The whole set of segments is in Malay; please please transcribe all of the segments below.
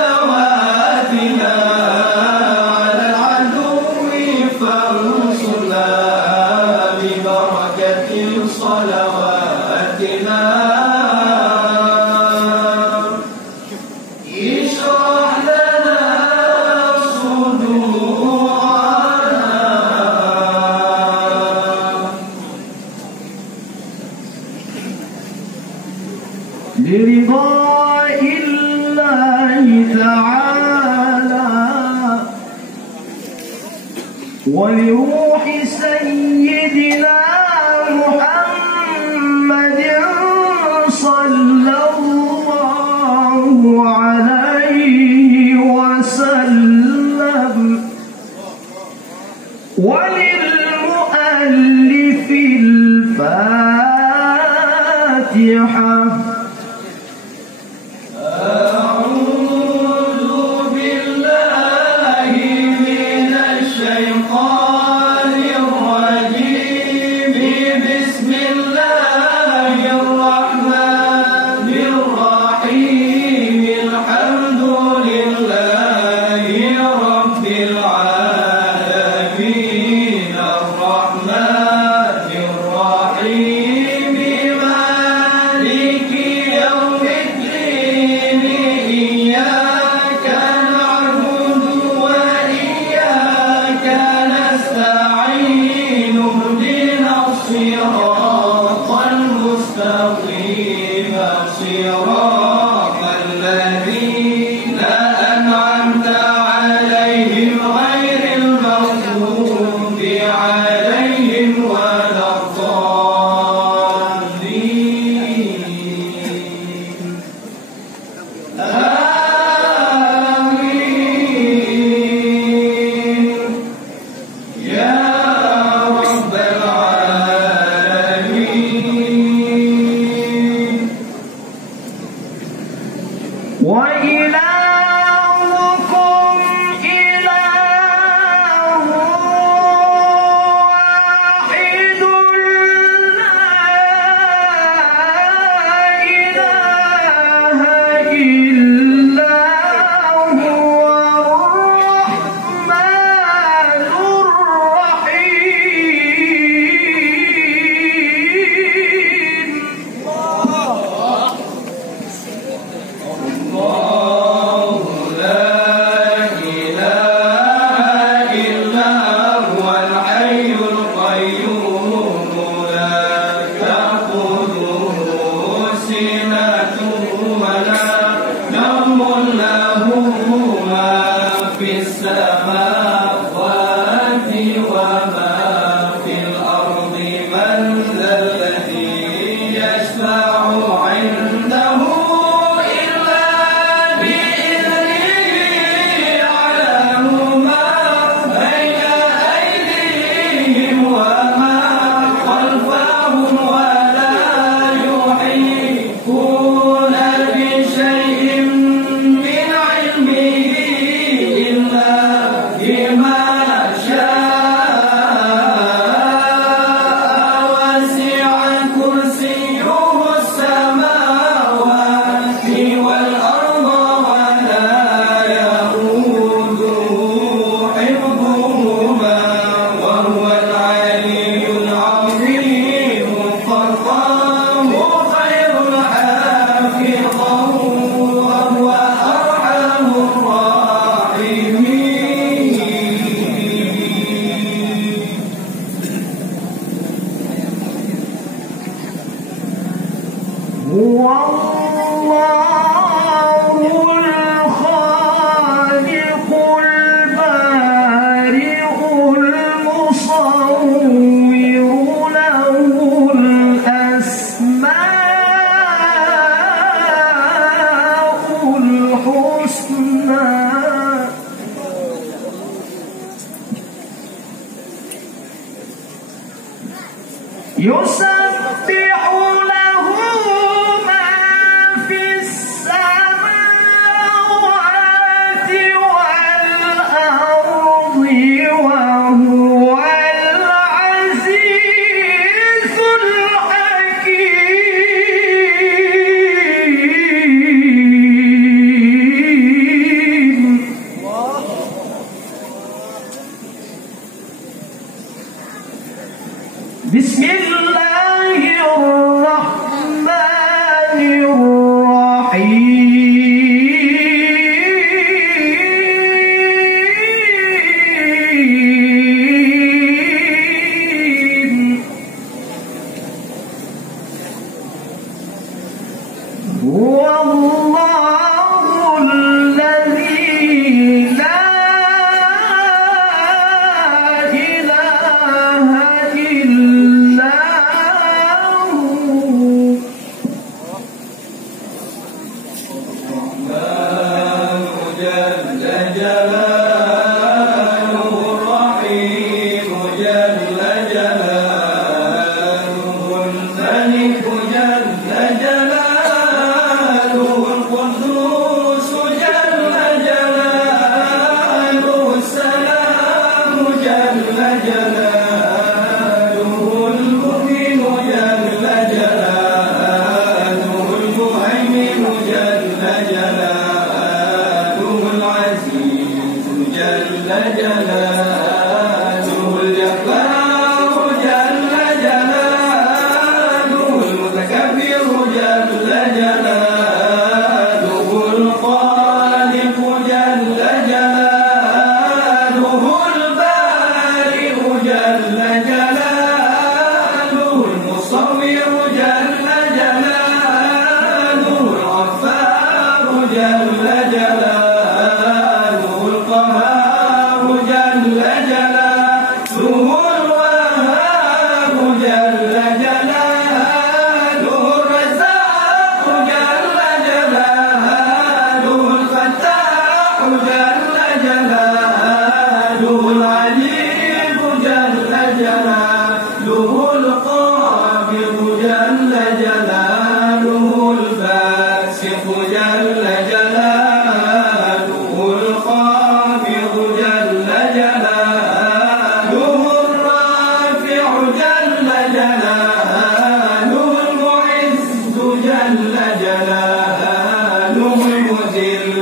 صلواتنا على العدو فالله ولروح سيدنا محمد صلى الله عليه وسلم وللمؤلف الفاتحة. يسبح له ما في السماوات والأرض وهو العزيز الحكيم. بسم الله الرحمن الرحيم. هو الله الذي لا إله جل جلاله الجبار جل جلاله المتكبر جل جلاله الخالق جل جلاله البارئ جل جلاله المصور جل جلاله الغفار جل جلاله القهار جل جلاله الوهاب جل جلاله الرزاق جل جلاله الفتاح جل جلاله العليم جل جلاله القابض جل جلاله الباسط جل جلاله الخافض جل جلاله الرافع جل جلاله المعز جل جلاله المذل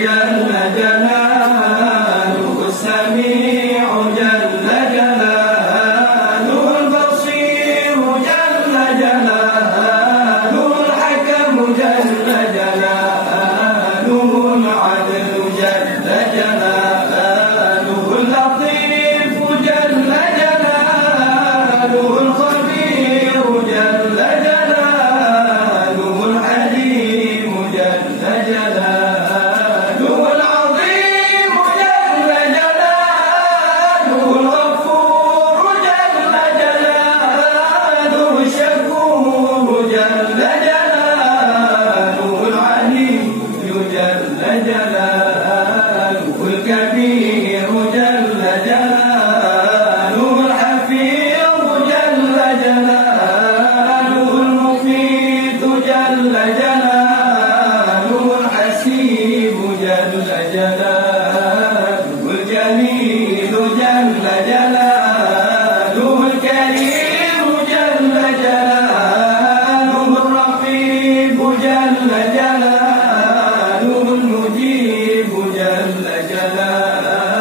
جل جلاله السميع جل جلاله البصير جل جلاله الحكم جل جلاله العدل جل جلاله اللطيف جل جلاله الخبير جل جلاله الحليم جل جلاله العظيم جل جلاله الغفور جل جلاله الشكور جل جلاله العلي جل جلاله الكبير جل جلاله الحفيظ جل جلاله المفيد جل جلاله الحسيب جل جلاله الجليل جل جلاله الكريم جل جلاله الرقيب جل جلاله المجيب جل جلاله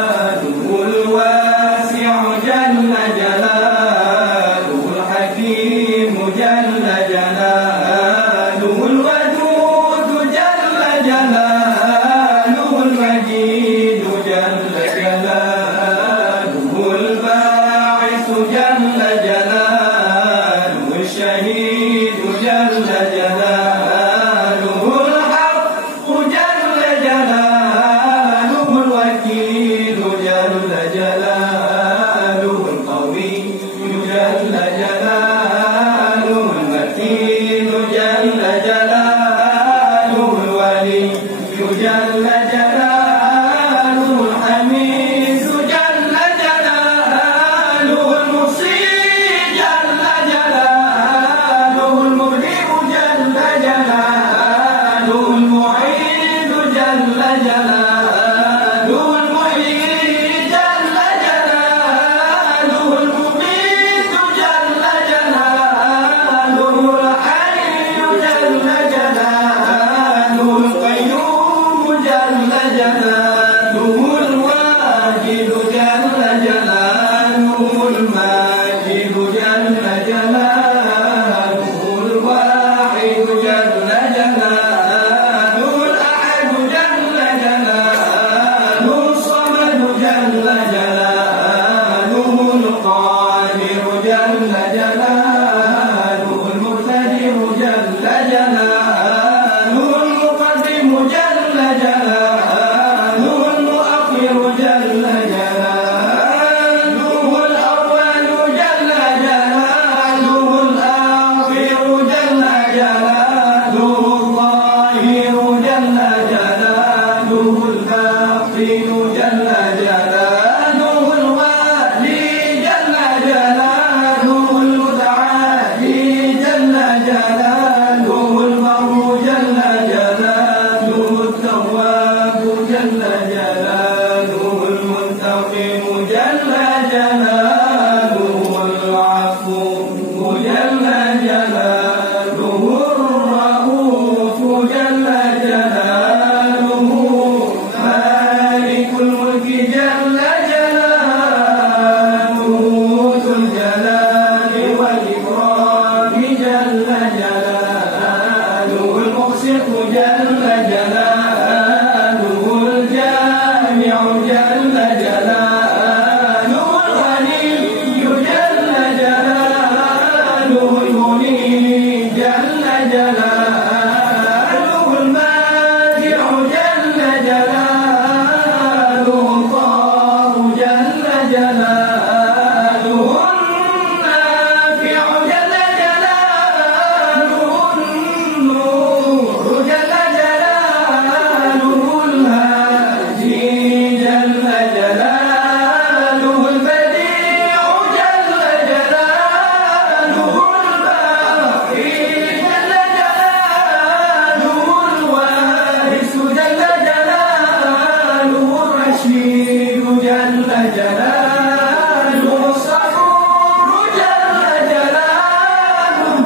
جل جلاله الصبور جل جلاله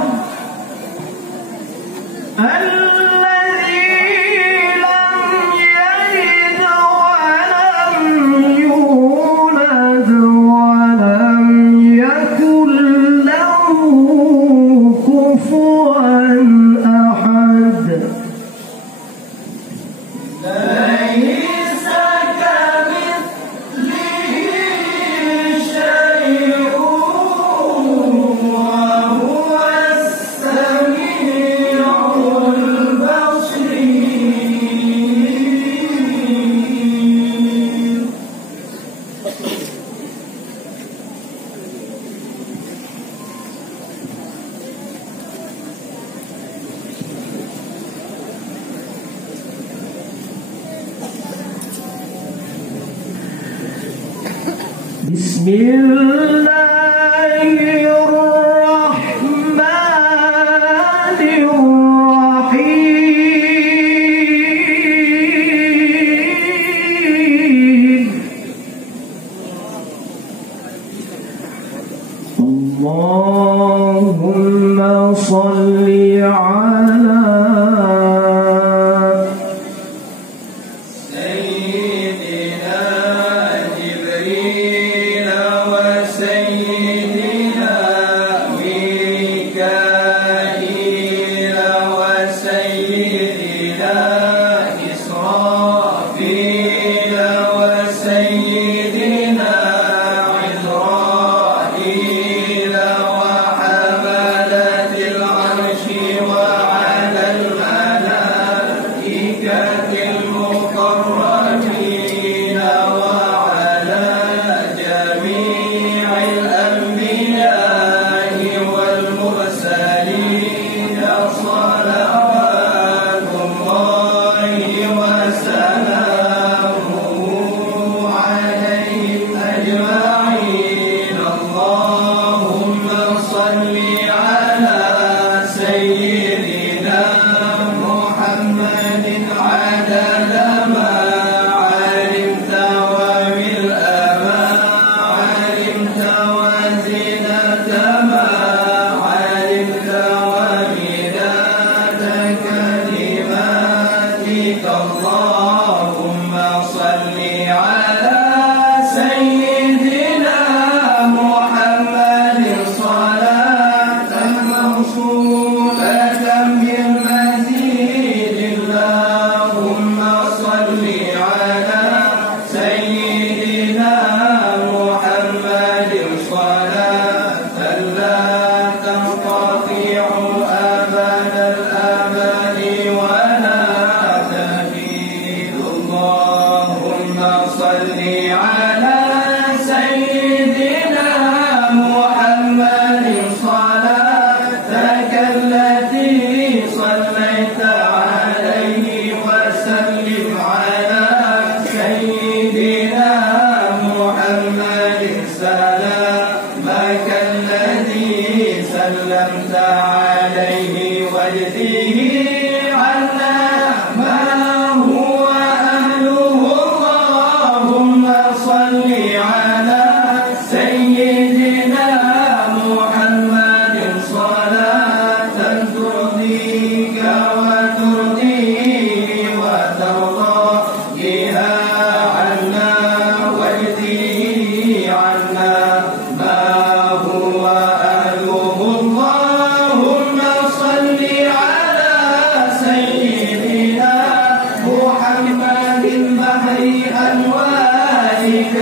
الذي لم يلد ولم يولد ولم يكن له كفوا أحد ليس كمثله شيء وهو السميع البصير بسم الله الرحمن الرحيم اللهم صل على اللهم صل على سيدنا محمد صلاة موصولة بالمزيد اللهم صل على سيدنا محمد صلاة لا تنقطع أبد الأبد ولا اللهم صل على سيدنا محمد صلاتك التي صليت عليه وسلم على سيدنا محمد سلامك الذي سلمت عليه واجزه عنا ما هو صل على سيدنا محمد صلاة ترضيك وترضيه وترضى بها عنا واجزيه عنا ما هو أهله اللهم صل على سيدنا محمد بحر أنوارك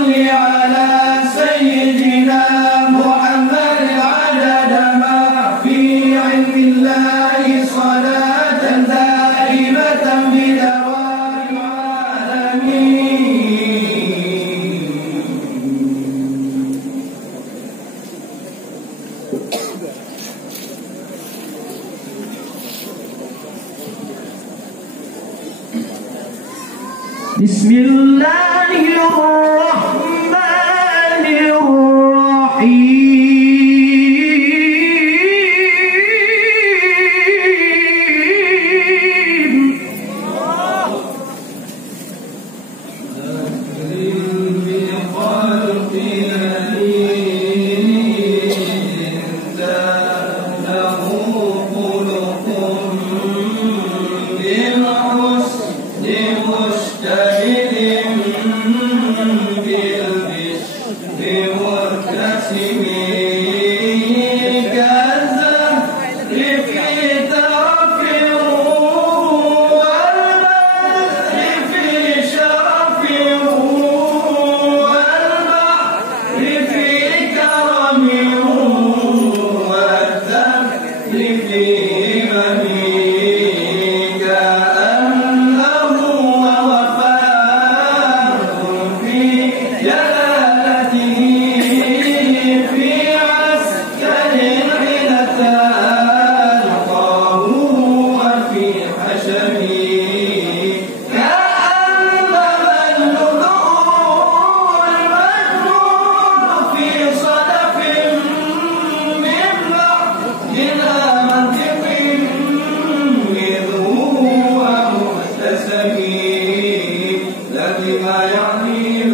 صل على سيدنا محمد عدد ما في علم الله صلاة دائمة بدوام العالمين. بسم الله الرحمن الرحيم. بخلق له خلق بالحسن مشتمل بالبشر مرتسم كالزهر في ترف والبدر في شرف والبحر في كرم والدهر في همم كأنه وفاء في جلالته في عسكر حيلتان طاهور وفي حشمه كأنما اللؤلؤ المكنون في صدف من بعدنا منطق إذ هو محتسب لبما يحمل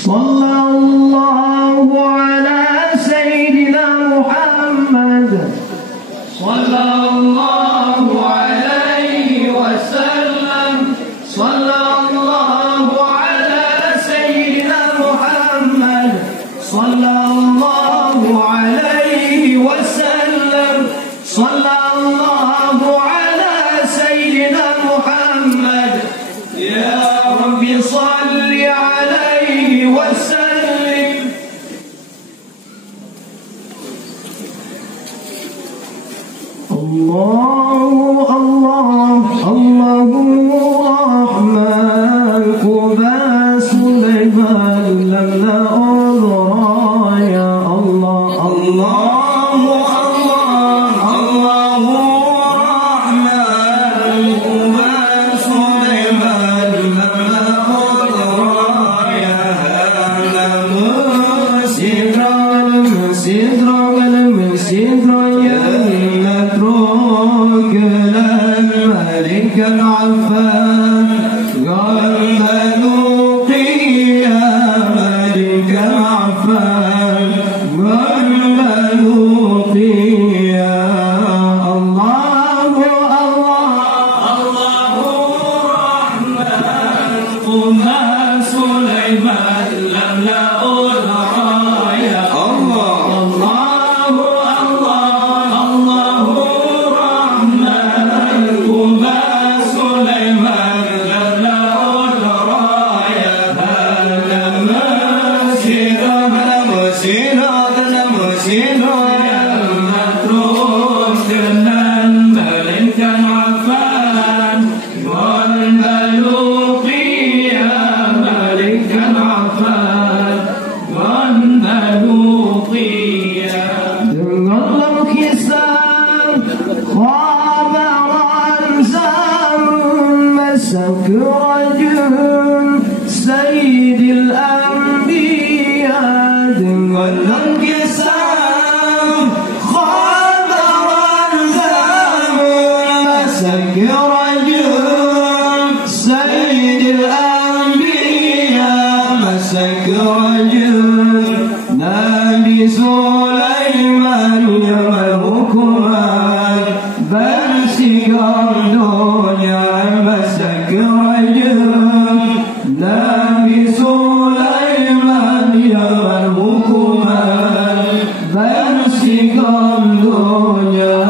صلى الله على سيدنا محمد صلى الله عليه وسلم صلى الله على سيدنا محمد صلى الله عليه وسلم صلى الله على سيدنا محمد يا رب صل عليه وسلم. الله الله الله الرحمن قبى سليمان لنا أضرى يا الله الله الله الله الرحمن قبى سليمان لنا أضرى يا الملك العفان قلب ذوقي يا ملك العفان قلب ذوقي يا الله الله الله الرحمن قما سليمان لملا أضرى يا الله الله الله الله الرحمن قما سليمان لملا أضرى يا لما سيرا يا متروك dengan malaikat Affan والملوك يا malaikat Affan والملوك يا dengarlah kisah khabaran zaman masa kerajaan Sayyidil Anbiya dengarlah kisah khabaran zaman masa kerajaan Sayyidil Anbiya masa kerajaan Nabi Sulaiman yang berhukuman bersikap dunia masa kerajaan Nabi Sulaiman yang berhukuman bersikap dunia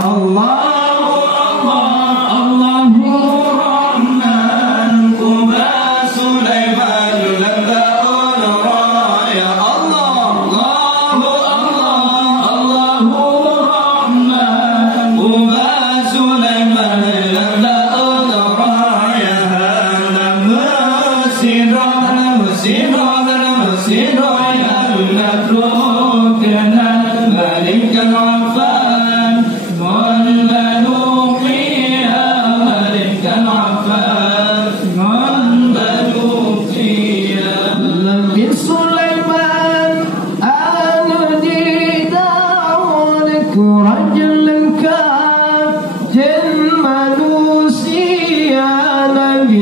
Allah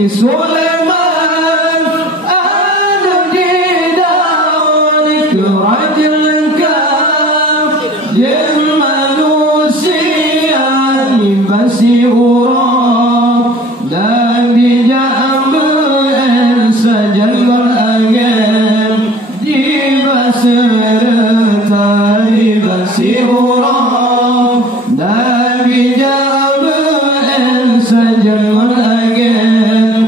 Sulaiman ada di daun kerajaan lengkap jin manusia dibasi urang dan dijambil sejalan angin dibasi serta dibasi urang dan dijambil sejalan angin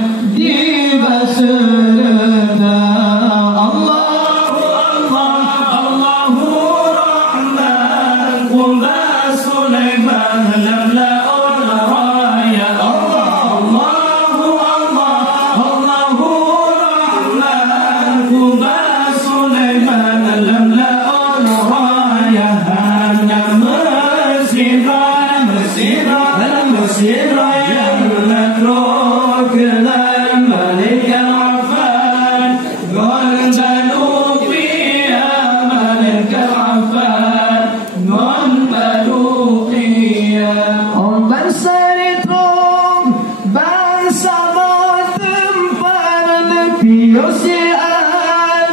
Yosian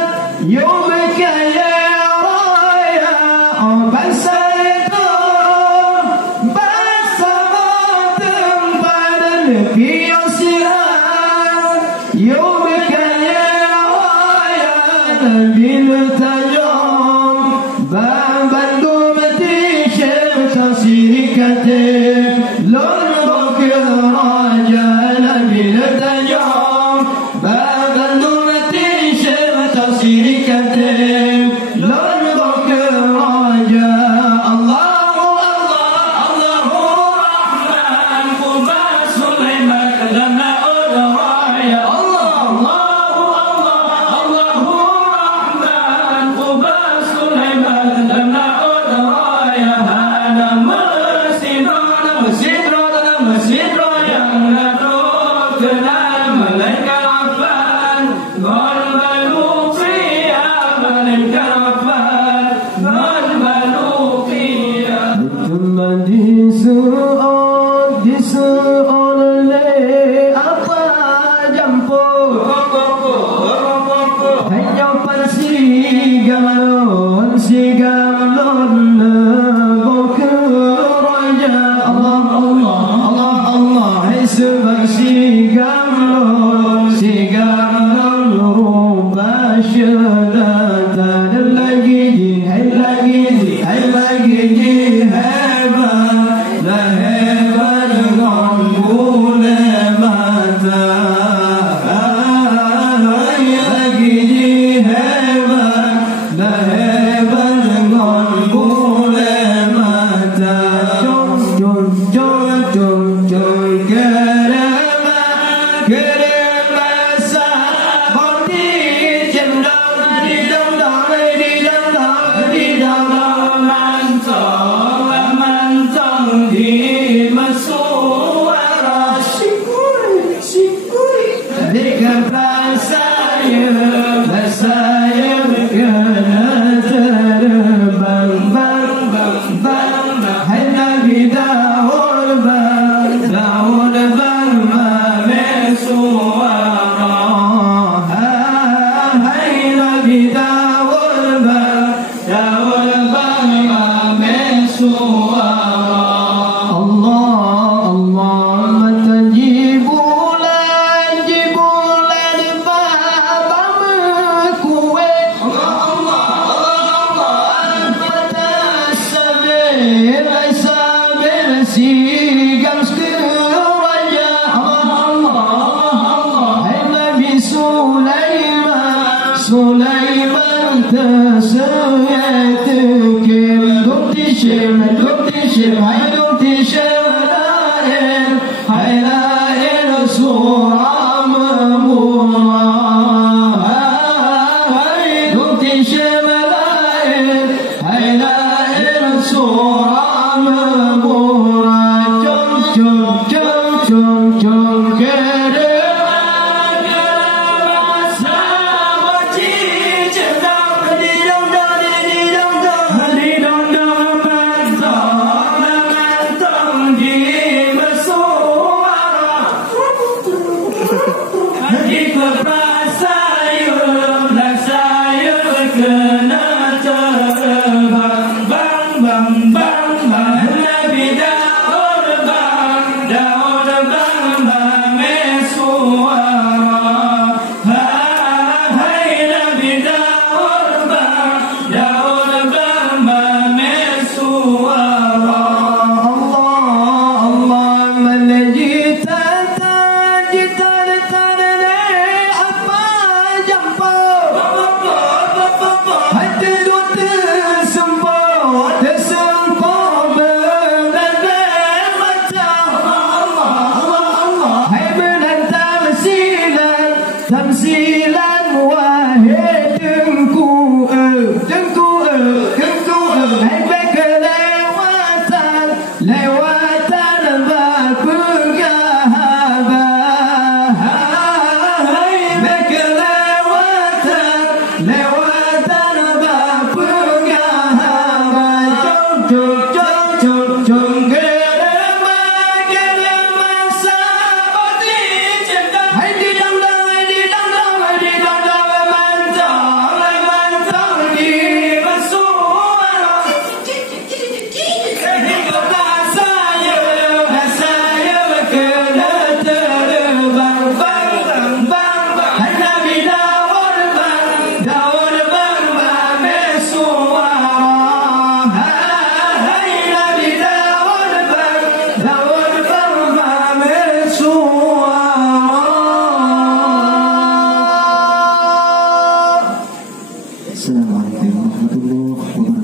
Assalamualaikum warahmatullahi wabarakatuh.